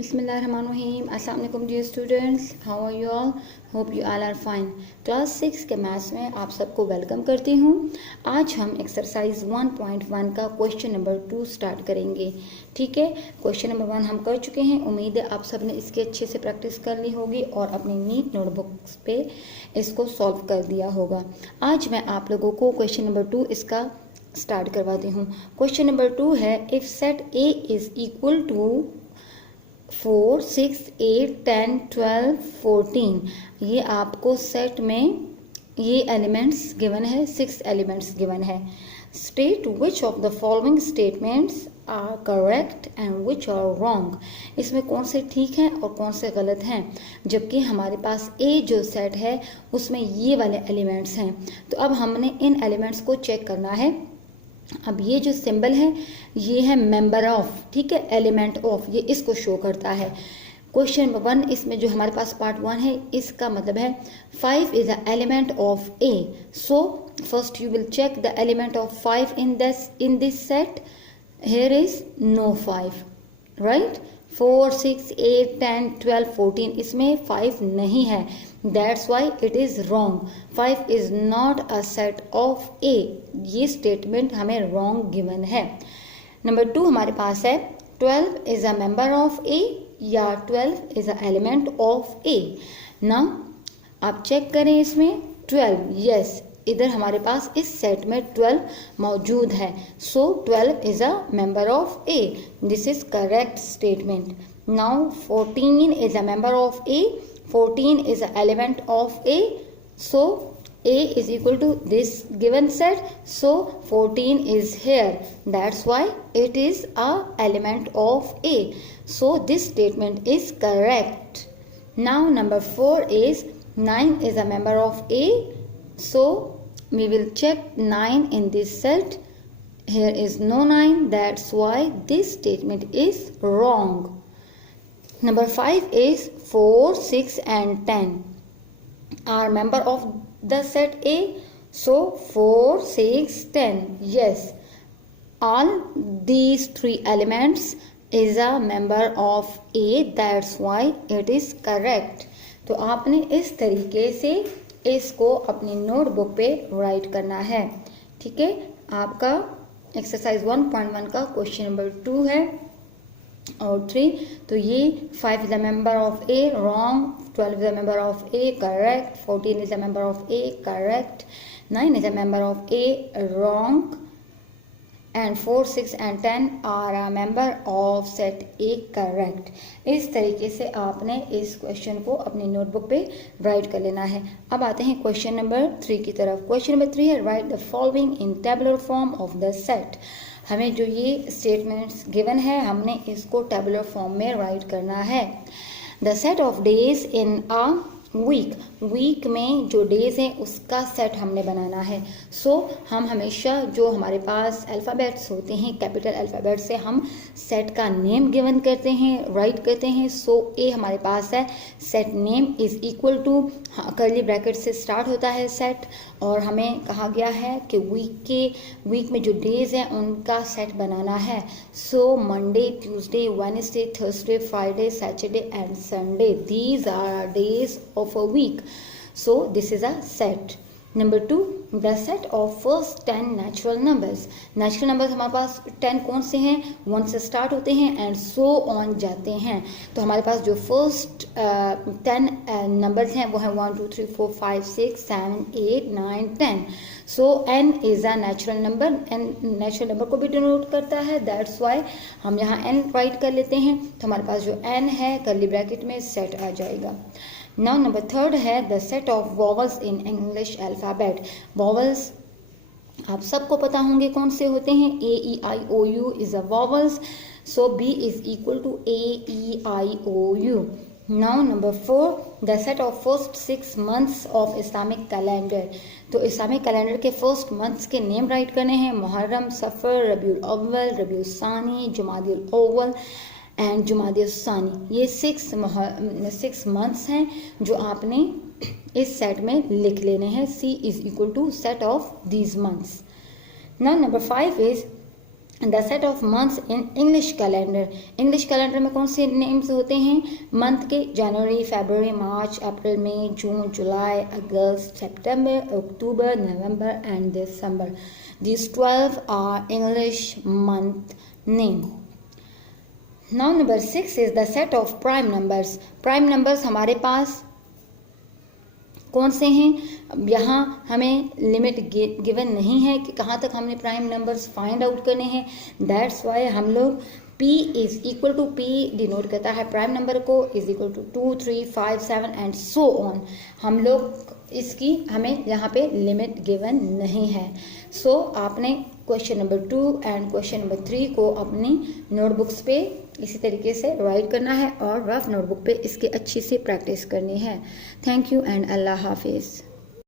बिस्मिल्लाहिर्रहमानिर्रहीम। अस्सलाम वालेकुम dear students, how are you all? Hope you all are fine. Class 6 के मैथ्स में आप सबको वेलकम करती हूँ। आज हम एक्सरसाइज 1.1 का क्वेश्चन नंबर 2 स्टार्ट करेंगे। ठीक है, क्वेश्चन नंबर 1 हम कर चुके हैं। उम्मीद है आप सबने इसकी अच्छे से प्रैक्टिस कर ली होगी और अपनी नीट नोटबुक्स पे इसको सॉल्व कर दिया होगा। आज मैं आप लोगों को क्वेश्चन नंबर 2 इसका स्टार्ट करवाती हूँ। क्वेश्चन नंबर 2 है, if set A is equal to 4, 6, 8, 10, 12, 14। ये आपको सेट में ये एलिमेंट्स गिवन है, 6 एलिमेंट्स गिवन है। State which of the following statements are correct and which are wrong. इसमें कौन से ठीक हैं और कौन से गलत हैं, जबकि हमारे पास ए जो सेट है उसमें ये वाले एलिमेंट्स हैं। तो अब हमने इन एलिमेंट्स को चेक करना है। अब ये जो सिंबल है ये है मेंबर ऑफ, ठीक है, एलिमेंट ऑफ, ये इसको शो करता है। क्वेश्चन नंबर 1 इसमें जो हमारे पास पार्ट 1 है इसका मतलब है 5 is a element of A. So first you will check the element of 5 in this set. Here is no 5, right. 4, 6, 8, 10, 12, 14 इसमें 5 नहीं है। That's why it is wrong. 5 is not a set of A. ये statement हमें wrong given है। Number 2 हमारे पास है 12 is a member of A या 12 is a element of A। ना आप चेक करें इसमें 12, yes, इधर हमारे पास इस सेट में 12 मौजूद है। So 12 is a member of A. This is correct statement. Now 14 is a member of A. 14 is an element of A. So A is equal to this given set. So 14 is here. That's why it is a element of A. So this statement is correct. Now number 4 is 9 is a member of A. So we will check 9 in this set. Here is no 9. That's why this statement is wrong. Number 5 is 4, 6 and 10 are member of the set A. So 4, 6, 10. Yes, all these 3 elements is a member of A. That's why it is correct. तो आपने इस तरीके से इसको अपनी notebook पे right करना है। ठीक है, आपका एक्सरसाइज 1.1 का क्वेश्चन नंबर 2 है और 3। तो ये 5 is a member of A, wrong. 12 is a member of A, correct. 14 is a member of A, correct. 9 is a member of A, wrong. And 4, 6 and 10 are a member of set A, correct. इस तरीके से आपने इस question को अपनी notebook पे right कर लेना है। अब आते हैं क्वेश्चन नंबर 3 की तरफ। क्वेश्चन नंबर 3 है, right the following in tabular form of the set. हमें जो ये स्टेटमेंट्स गिवन है हमने इसको टेबुलर फॉर्म में राइट करना है। The set of days in a week में जो डेज हैं उसका सेट हमने बनाना है। सो हम हमेशा जो हमारे पास अल्फ़ाबेट्स होते हैं कैपिटल अल्फ़ाबेट से हम सेट का नेम गिवन करते हैं, राइट करते हैं। सो ए हमारे पास है, set name is equal to, curly bracket से स्टार्ट होता है सेट, और हमें कहा गया है कि वीक में जो डेज हैं उनका सेट बनाना है। So Monday, Tuesday, Wednesday, Thursday, Friday, Saturday and Sunday, these are days of a week. So this is a set. Number 2, the set of first 10 natural numbers. Natural numbers हमारे पास 10 कौन से हैं? 1 से start होते हैं and so on जाते हैं। तो हमारे पास जो फर्स्ट 10 नंबर्स हैं वो हैं 1, 2, 3, 4, 5, 6, 7, 8, 9, 10. So n is a natural number. n natural number को भी डिनोट करता है। That's why हम यहाँ n राइट कर लेते हैं। तो हमारे पास जो n है कर्ली ब्रैकेट में सेट आ जाएगा। नाउ नंबर 3 है the set of vowels in English alphabet. Vowels आप सबको पता होंगे कौन से होते हैं। A E I O U is a vowels. So B is equal to A E I O U. Now number 4 the set of first 6 months of Islamic calendar. तो Islamic calendar के फर्स्ट मंथ्स के name write करने हैं। मुहर्रम, सफ़र, रबीउल अव्वल, रबीउल सानी, जुमादिल अव्वल and Jumadil सानी। ये 6 मंथ्स हैं जो आपने इस सेट में लिख लेने हैं। C is equal to set of these months. Now number 5 is the set of months in English calendar, English calendar में कौन से नेम्स होते हैं मंथ के? January, February, March, April, May, June, July, August, September, October, November and December. These 12 are English month name. Now number 6 is the set of prime numbers. Prime numbers हमारे पास कौन से हैं? यहाँ हमें लिमिट गिवन नहीं है कि कहाँ तक हमने प्राइम नंबर्स फाइंड आउट करने हैं. दैट्स वाई हम लोग P is equal to P denote करता है प्राइम नंबर को, is equal to 2, 3, 5, 7 and so on. हम लोग इसकी हमें यहाँ पे लिमिट गिवन नहीं है. सो आपने question number 2 and question number 3 को अपनी नोटबुक्स पे इसी तरीके से राइट करना है और रफ नोटबुक पे इसकी अच्छी से प्रैक्टिस करनी है. थैंक यू एंड अल्लाह हाफिज़.